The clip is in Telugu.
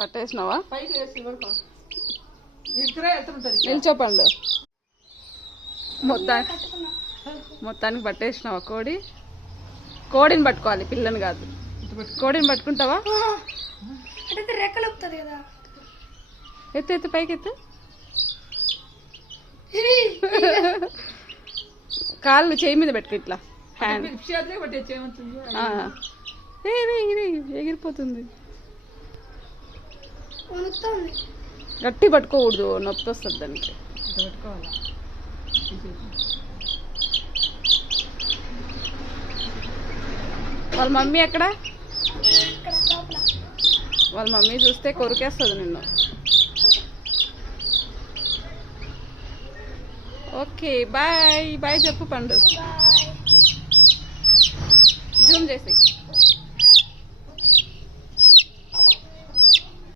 పట్టేసినావా? పైకి వేసి నిల్చోపండు. మొత్తానికి పట్టేసినావా కోడి? కోడిని పట్టుకోవాలి, పిల్లని కాదు. కోడిని పట్టుకుంటావా? ఎత్తు ఎత్తు, పైకి ఎత్తు. కాళ్ళు చేయి మీద పెట్టుకో, ఇట్లా హ్యాండ్ ఎగిరిపోతుంది. గట్టి పట్టుకోకూడదు, నొప్పి వస్తుంది దానికి. వాళ్ళ మమ్మీ ఎక్కడ? వాళ్ళ మమ్మీ చూస్తే కొరికేస్తుంది నిన్ను. ఓకే బాయ్ బాయ్ చెప్పు పండు. జూమ్ చేసి.